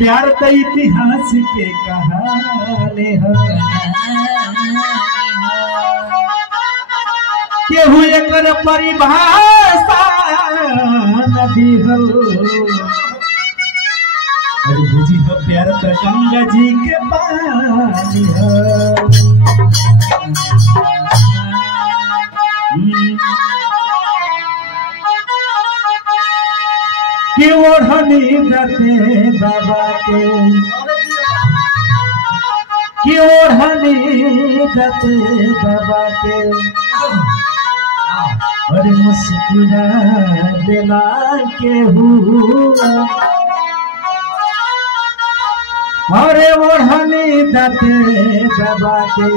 प्यार तो इतिहास के कहानी है केहू एकर परिभाषा नदी हो अरे बुझी हो प्यार तो गंगा जी के पानी है कि ओढ़नी दते दबा के कि ओढ़नी दते दबा के और मुस्कुरा देना के हुआ अरे ओढ़नी दते दबा के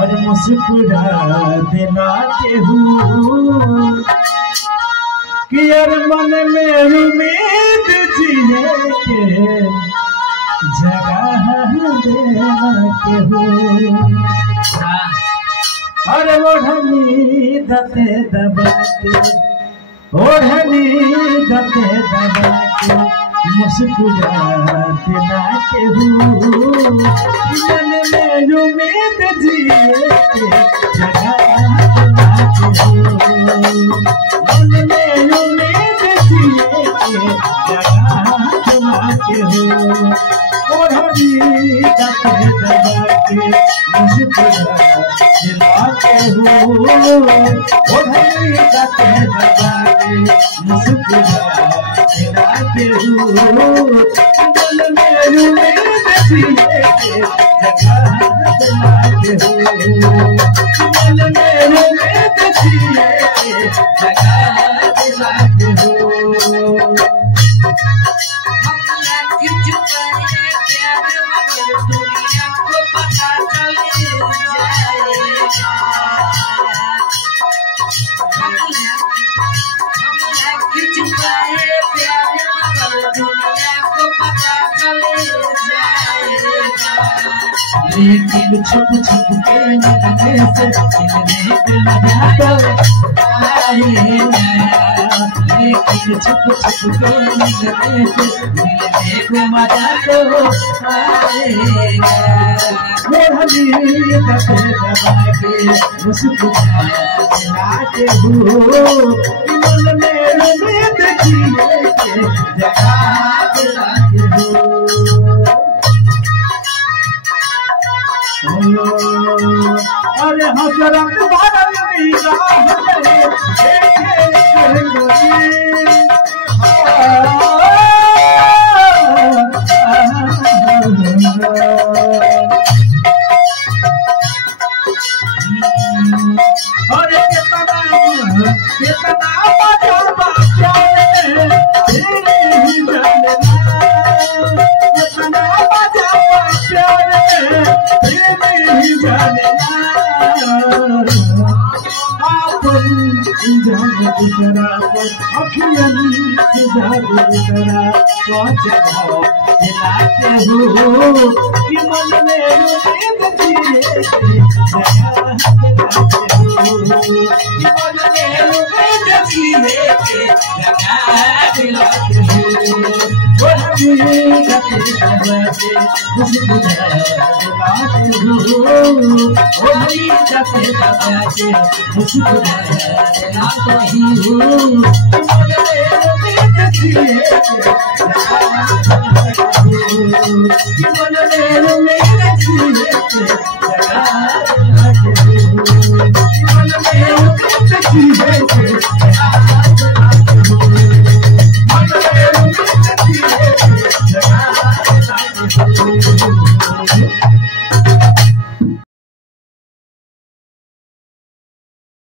और मुस्कुरा देना के हुआ कि यार मन में उम्मीद जिए के जगह देना के हो अरे ओढ़नी दते दबा के ओढ़नी दते दबा के मुस्कुरा देना के हो मन में उम्मीद जिए के जगह देना के हो मन में उम्मीद जिए के जगह देना के हो ओढ़नी दते दबा के मुस्कुरा देना के हो ओढ़नी दते दबा के मुस्कुरा देना के हो मन में उम्मीद जिए के जगह देना के हो मन में उम्मीद जिए के जगह देना के हो लेकिन छुप छुप के मिलने से मिलने के मजा तो आएगा लेकिन छुप छुप के मिलने से मिलने को मजा तो आएगा ओढ़नी दते दबा के मुस्कुरा देना के हो मन में उम्मीद जिए के जगह देना के हो अरे हसरत भरल निगाह अरे कितना मजा प्यारे तेरे जाने कितना मजा प्यारे तेरे जाने जाने गुजरा अखियन सिधार गुजरा जगह दिलाते हो कि मन में उम्मीद जिए जगह दिलाते हो कि मन में उम्मीद जिए जगह दिलाते हो ओढ़नी दते दबा के मुस्कुरा दिलाते हो ओढ़नी दते दबा के मुस्कुरा दिलाते हो मन में उम्मीद जिए जगह